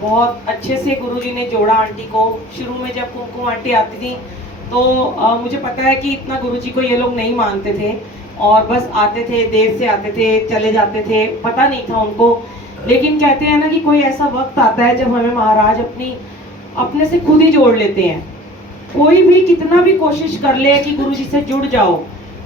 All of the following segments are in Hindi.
बहुत अच्छे से गुरुजी ने जोड़ा आंटी को। शुरू में जब कुमकुम आंटी आती थी तो मुझे पता है कि इतना गुरुजी को ये लोग नहीं मानते थे और बस आते थे, देर से आते थे, चले जाते थे, पता नहीं था उनको। लेकिन कहते हैं ना कि कोई ऐसा वक्त आता है जब हमें महाराज अपने से खुद ही जोड़ लेते हैं। कोई भी कितना भी कोशिश कर ले कि गुरुजी से जुड़ जाओ,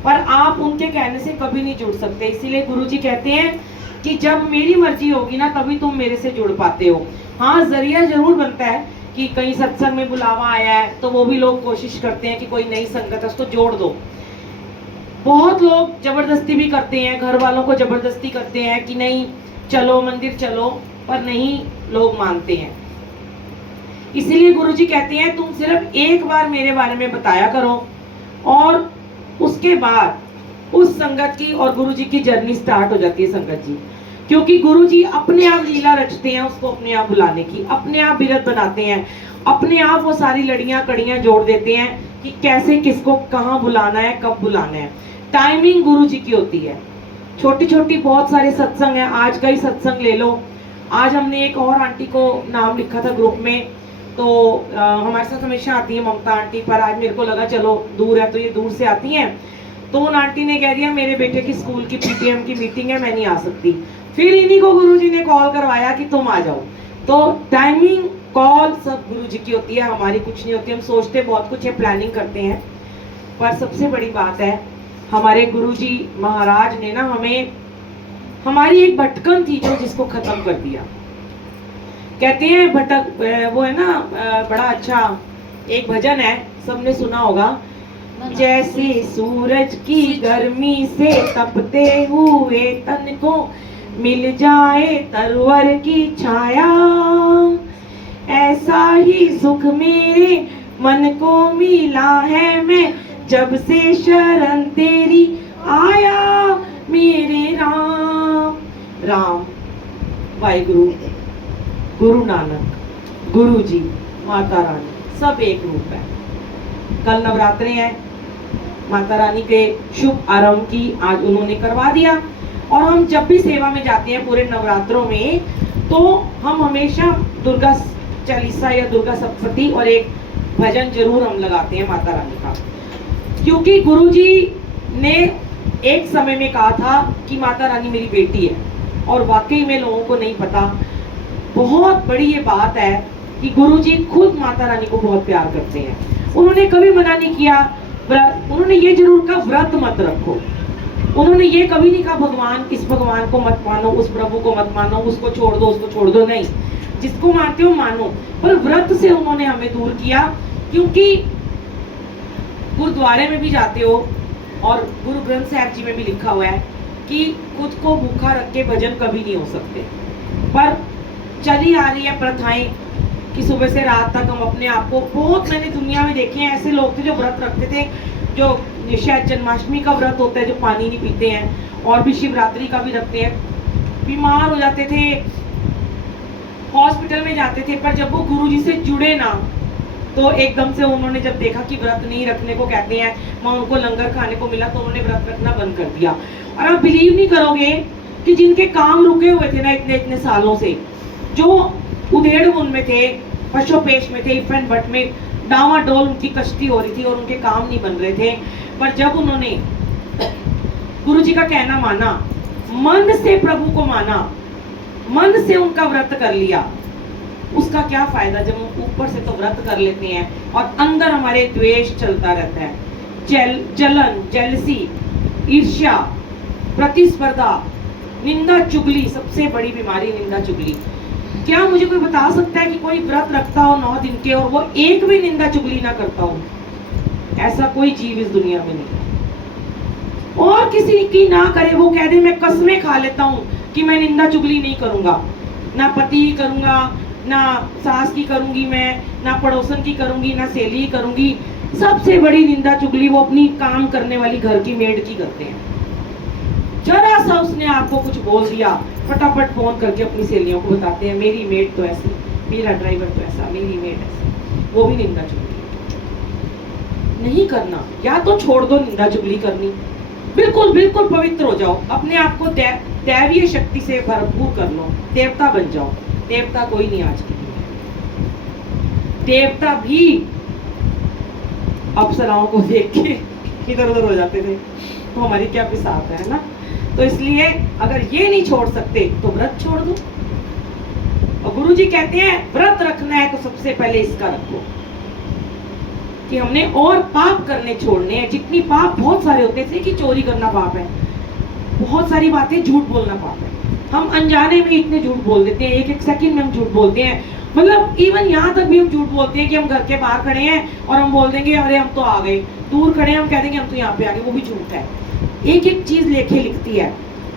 पर आप उनके कहने से कभी नहीं जुड़ सकते। इसीलिए गुरुजी कहते हैं कि जब मेरी मर्जी होगी ना तभी तुम मेरे से जुड़ पाते हो। हाँ, जरिया जरूर बनता है कि कहीं सत्संग में बुलावा आया है तो वो भी लोग कोशिश करते हैं कि कोई नई संगत है उसको जोड़ दो। बहुत लोग जबरदस्ती भी करते हैं, घर वालों को जबरदस्ती करते हैं कि नहीं चलो मंदिर चलो, पर नहीं लोग मानते हैं। इसीलिए गुरुजी कहते हैं तुम सिर्फ एक बार मेरे बारे में बताया करो और उसके बाद उस संगत की और गुरुजी की जर्नी स्टार्ट हो जाती है संगत जी। क्योंकि गुरुजी अपने आप लीला रचते हैं उसको अपने आप बुलाने की, अपने आप बिरत बनाते हैं, अपने आप वो सारी लड़ियां कड़ियां जोड़ देते हैं कि कैसे किसको कहाँ बुलाना है, कब बुलाना है। टाइमिंग गुरुजी की होती है। छोटी छोटी बहुत सारे सत्संग है, आज का ही सत्संग ले लो। आज हमने एक और आंटी को नाम लिखा था ग्रुप में, तो हमारे साथ हमेशा आती है ममता आंटी, पर आज मेरे को लगा चलो दूर है तो ये दूर से आती हैं, तो उन आंटी ने कह दिया मेरे बेटे की स्कूल की पीटीएम की मीटिंग है, मैं नहीं आ सकती। फिर इन्हीं को गुरुजी ने कॉल करवाया कि तुम आ जाओ। तो टाइमिंग कॉल सब गुरुजी की होती है, हमारी कुछ नहीं होती। हम सोचते बहुत कुछ है, प्लानिंग करते हैं, पर सबसे बड़ी बात है हमारे गुरुजी महाराज ने ना हमें, हमारी एक भटकन थी जो जिसको खत्म कर दिया। कहते हैं भटक, वो है ना बड़ा अच्छा एक भजन है, सबने सुना होगा, जैसे सूरज की गर्मी से तपते हुए तन को मिल जाए तरवर की छाया, ऐसा ही सुख मेरे मन को मिला है, मैं जब से शरण तेरी आया मेरे राम। राम वाहिगुरु, गुरु नानक, गुरु जी, माता रानी सब एक रूप है। कल नवरात्रे हैं, माता रानी के शुभ आरंभ की आज उन्होंने करवा दिया। और हम जब भी सेवा में जाते हैं पूरे नवरात्रों में, तो हम हमेशा दुर्गा चालीसा या दुर्गा सप्तशती और एक भजन जरूर हम लगाते हैं माता रानी का। क्योंकि गुरुजी ने एक समय में कहा था कि माता रानी मेरी बेटी है, और वाकई में लोगों को नहीं पता। बहुत बड़ी ये बात है कि गुरुजी खुद माता रानी को बहुत प्यार करते हैं। उन्होंने कभी मना नहीं किया, उन्होंने ये जरूर कहा व्रत मत रखो। उन्होंने ये कभी नहीं कहा भगवान, इस भगवान को मत मानो, उस प्रभु को मत मानो, उसको छोड़ दो, उसको छोड़ दो, नहीं, जिसको मानते हो मानो। पर व्रत से उन्होंने हमें दूर किया। क्योंकि गुरुद्वारे में भी जाते हो और गुरु ग्रंथ साहब जी में भी लिखा हुआ है कि खुद को भूखा रख के भजन कभी नहीं हो सकते। पर चली आ रही है प्रथाएं कि सुबह से रात तक हम अपने आप को, बहुत मैंने दुनिया में देखे हैं ऐसे लोग थे जो व्रत रखते थे, जो शायद जन्माष्टमी का व्रत होता है जो पानी नहीं पीते हैं, और भी शिवरात्रि का भी रखते हैं, बीमार हो जाते थे, हॉस्पिटल में जाते थे, पर जब वो गुरुजी से जुड़े ना तो एकदम से उन्होंने जब देखा कि व्रत नहीं रखने को कहते हैं, वहाँ उनको लंगर खाने को मिला तो उन्होंने व्रत रखना बंद कर दिया। और आप बिलीव नहीं करोगे कि जिनके काम रुके हुए थे ना इतने इतने सालों से, जो उधेड़बुन में थे, पशुपेश में थे, इफन बट में डामाडोल उनकी कश्ती हो रही थी और उनके काम नहीं बन रहे थे, पर जब उन्होंने गुरुजी का कहना माना, मन से प्रभु को माना, मन से उनका व्रत कर लिया, उसका क्या फायदा जब हम ऊपर से तो व्रत कर लेते हैं और अंदर हमारे द्वेष चलता रहता है, जलन, जेलसी, ईर्ष्या, प्रतिस्पर्धा, निंदा चुगली, सबसे बड़ी बीमारी निंदा चुगली। क्या मुझे कोई बता सकता है कि कोई व्रत रखता हो 9 दिन के और वो एक भी निंदा चुगली ना करता हो? ऐसा कोई जीव इस दुनिया में नहीं। और किसी की ना करे, वो कह दे मैं कसमें खा लेता हूँ कि मैं निंदा चुगली नहीं करूंगा, ना पति करूंगा, ना सास की करूंगी मैं, ना पड़ोसन की करूंगी, ना सहेली करूंगी। सबसे बड़ी निंदा चुगली वो अपनी काम करने वाली घर की मेड की करते हैं। जरा सा उसने आपको कुछ बोल दिया, फटाफट फोन करके अपनी सहेलियों को बताते हैं मेरी मेड तो ऐसी, मेरा ड्राइवर तो ऐसा, मेरी मेड ऐसी। वो भी निंदा चुगली नहीं करना। या तो छोड़ दो निंदा चुगली करनी, बिल्कुल बिल्कुल पवित्र हो जाओ, अपने आप को दैवीय शक्ति से भरपूर कर लो, देवता बन जाओ। देवता कोई नहीं आज की देवता भी अप्सराओं को देख के इधर उधर हो जाते थे, तो हमारी क्या बिसात है ना। तो इसलिए अगर ये नहीं छोड़ सकते तो व्रत छोड़ दो। और गुरुजी कहते हैं व्रत रखना है तो सबसे पहले इसका रखो कि हमने और पाप करने छोड़ने हैं। जितनी पाप बहुत सारे होते थे कि चोरी करना पाप है, बहुत सारी बातें, झूठ बोलना पाप है। हम अनजाने में इतने झूठ बोल देते हैं, एक एक सेकंड में हम झूठ बोलते हैं। मतलब इवन यहाँ तक भी हम झूठ बोलते हैं कि हम घर के बाहर खड़े हैं और हम बोल देंगे अरे हम तो आ गए, दूर खड़े हैं हम कह देंगे हम तो यहाँ पे आ गए, वो भी झूठ है। एक एक चीज लेके लिखती है।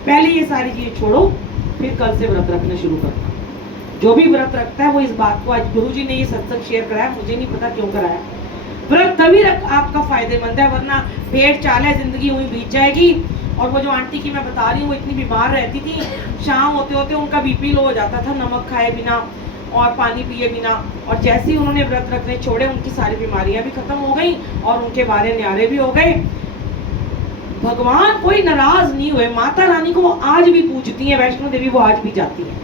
पहले ये सारी चीजें छोड़ो, फिर कल से व्रत रखना शुरू करना। जो भी व्रत रखता है वो इस बात को, आज गुरुजी ने ये सत्संग शेयर कराया, मुझे नहीं पता क्यों कराया। व्रत तभी आपका फायदेमंद है, वरना पेट चाल है, जिंदगी हुई बीत जाएगी। और वो जो आंटी की मैं बता रही हूँ, वो इतनी बीमार रहती थी, शाम होते होते उनका बीपी लो हो जाता था, नमक खाए बिना और पानी पिए बिना। और जैसे ही उन्होंने व्रत रखने छोड़े, उनकी सारी बीमारियां भी खत्म हो गई और उनके बारे न्यारे भी हो गए। भगवान कोई नाराज नहीं हुए। माता रानी को वो आज भी पूजती हैं, वैष्णो देवी वो आज भी जाती है,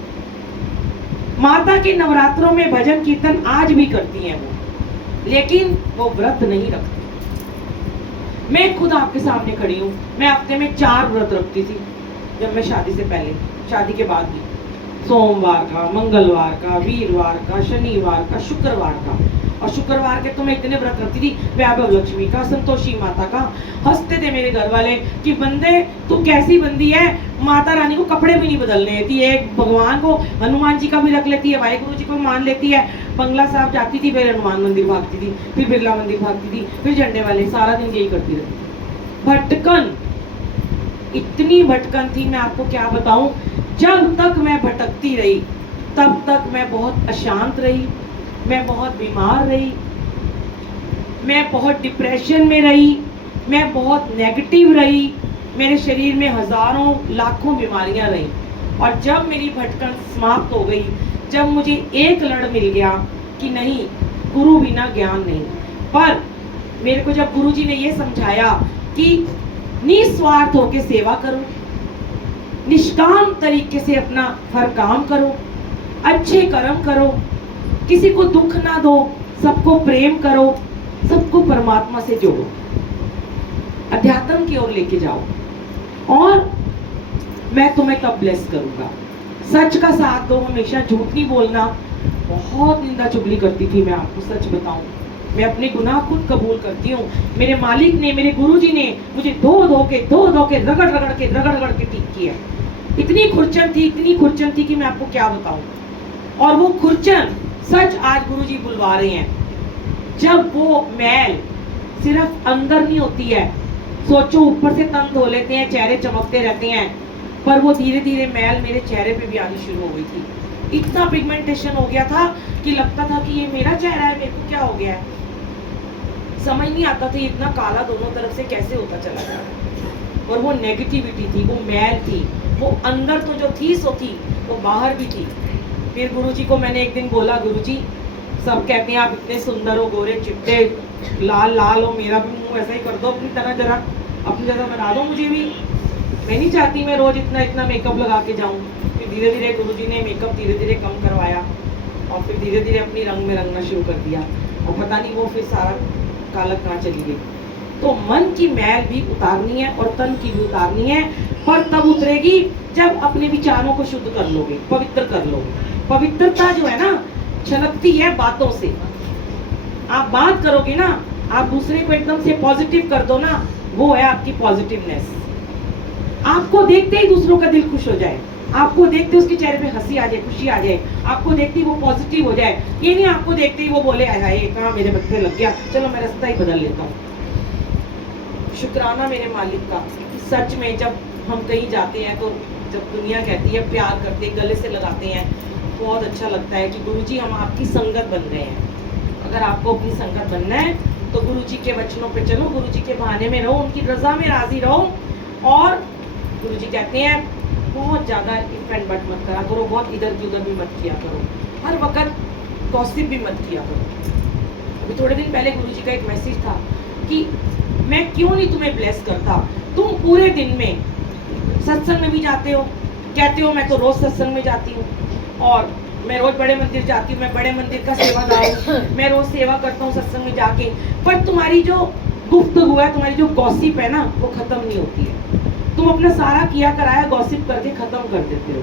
माता के नवरात्रों में भजन कीर्तन आज भी करती हैं वो, लेकिन वो व्रत नहीं रखती। मैं खुद आपके सामने खड़ी हूँ, मैं हफ्ते में 4 व्रत रखती थी जब मैं शादी से पहले, शादी के बाद भी। सोमवार का, मंगलवार का, वीरवार का, शनिवार का, शुक्रवार का। और शुक्रवार के तो मैं इतने व्रत रखती थी, वैभव लक्ष्मी का, संतोषी माता का। हंसते थे मेरे घर वाले कि बंदे तू कैसी बंदी है, माता रानी को कपड़े भी नहीं बदलने देती है, भगवान को, हनुमान जी का भी रख लेती है, वाहिगुरु जी को मान लेती है। बंगला साहब जाती थी, फिर हनुमान मंदिर भागती थी, फिर बिरला मंदिर भागती थी, फिर झंडे वाले, सारा दिन यही करती रहती थी। भटकन, इतनी भटकन थी, मैं आपको क्या बताऊं। जब तक मैं भटकती रही तब तक मैं बहुत अशांत रही, मैं बहुत बीमार रही, मैं बहुत डिप्रेशन में रही, मैं बहुत नेगेटिव रही, मेरे शरीर में हजारों लाखों बीमारियां रही। और जब मेरी भटकन समाप्त हो गई, जब मुझे एक लड़ मिल गया कि नहीं, गुरु बिना ज्ञान नहीं। पर मेरे को जब गुरुजी ने ये समझाया कि निस्वार्थ होकर सेवा करो, निष्काम तरीके से अपना हर काम करो, अच्छे कर्म करो, किसी को दुख ना दो, सबको प्रेम करो, सबको परमात्मा से जोड़ो, अध्यात्म की ओर लेके जाओ, और मैं तुम्हें तब ब्लेस करूंगा। सच का साथ दो, हमेशा झूठ नहीं बोलना। बहुत निंदा चुगली करती थी मैं, आपको सच बताऊं, मैं अपने गुनाह खुद कबूल करती हूँ। मेरे मालिक ने, मेरे गुरुजी ने मुझे धो धो के रगड़ रगड़ के ठीक किया। इतनी खुरचन थी, इतनी खुरचन थी कि मैं आपको क्या बताऊं। और वो खुरचन सच आज गुरुजी बुलवा रहे हैं। जब वो मैल सिर्फ अंदर नहीं होती है, सोचो ऊपर से तन धो लेते हैं, चेहरे चमकते रहते हैं, पर वो धीरे धीरे मैल मेरे चेहरे पे भी आनी शुरू हो गई थी। इतना पिगमेंटेशन हो गया था कि लगता था कि ये मेरा चेहरा है, मेरे को क्या हो गया है, समझ नहीं आता था इतना काला दोनों तरफ से कैसे होता चला गया। और वो नेगेटिविटी थी, वो मैल थी, वो अंदर तो जो थी सो थी, वो बाहर भी थी। फिर गुरुजी को मैंने एक दिन बोला, गुरुजी सब कहते हैं आप इतने सुंदर हो, गोरे चिट्टे, लाल लाल हो, मेरा भी मुंह ऐसा ही कर दो अपनी तरह, जरा अपनी जगह बना दो मुझे भी। मैं नहीं चाहती मैं रोज इतना मेकअप लगा के जाऊं। फिर धीरे धीरे गुरुजी ने मेकअप धीरे धीरे कम करवाया और फिर धीरे धीरे अपनी रंग में रंगना शुरू कर दिया, और पता नहीं वो फिर सारा कालक कहाँ चली गई। तो मन की मैल भी उतारनी है और तन की भी उतारनी है, पर तब उतरेगी जब अपने विचारों को शुद्ध कर लोगे, पवित्र कर लोगे। पवित्रता जो है ना, छलकती है बातों से। आप बात करोगे ना, आप दूसरे को एकदम से पॉजिटिव कर दो ना, वो है आपकी पॉजिटिवनेस। आपको देखते ही दूसरों का दिल खुश हो जाए, आपको देखते उसके चेहरे पे हंसी आ जाए, खुशी आ जाए, आपको देखते ही वो पॉजिटिव हो जाए। ये नहीं आपको देखते ही वो बोले हाय कहाँ मेरे बच्चे लग गया, चलो मैं रास्ता ही बदल लेता हूँ। शुक्राना मेरे मालिक का। सच में जब हम कहीं जाते हैं तो जब दुनिया कहती है प्यार करते, गले से लगाते हैं, बहुत अच्छा लगता है कि गुरुजी हम आपकी संगत बन रहे हैं। अगर आपको अपनी संगत बनना है तो गुरुजी के वचनों पे चलो, गुरुजी के बहाने में रहो, उनकी रजा में राजी रहो। और गुरुजी कहते हैं बहुत ज़्यादा इफ एंड बट मत करा करो, बहुत इधर की उधर भी मत किया करो, हर वक्त गॉसिप भी मत किया करो। अभी थोड़े दिन पहले गुरुजी का एक मैसेज था कि मैं क्यों नहीं तुम्हें ब्लेस करता, तुम पूरे दिन में सत्संग में भी जाते हो, कहते हो मैं तो रोज सत्संग में जाती हूँ, और मैं रोज बड़े मंदिर जाती हूँ, मैं बड़े मंदिर का सेवादार हूँ, मैं रोज सेवा करता हूँ सत्संग में जाके, पर तुम्हारी जो गुफ्तगू है, तुम्हारी जो गॉसिप है ना, वो खत्म नहीं होती है। तुम अपना सारा किया कराया गॉसिप करके खत्म कर देते हो।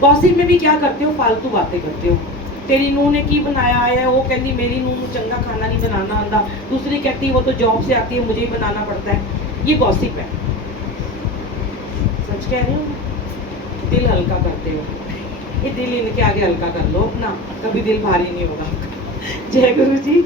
गॉसिप में भी क्या करते हो, फालतू बातें करते हो। तेरी नूह ने की बनाया है, वो कहती मेरी नूह को चंगा खाना नहीं बनाना आता, दूसरी कहती वो तो जॉब से आती है, मुझे ही बनाना पड़ता है। ये गॉसिप है। सच कह रही हूँ, दिल हल्का करते हो। ये दिल इनके आगे हल्का कर लो अपना, कभी दिल भारी नहीं होगा। जय गुरु जी।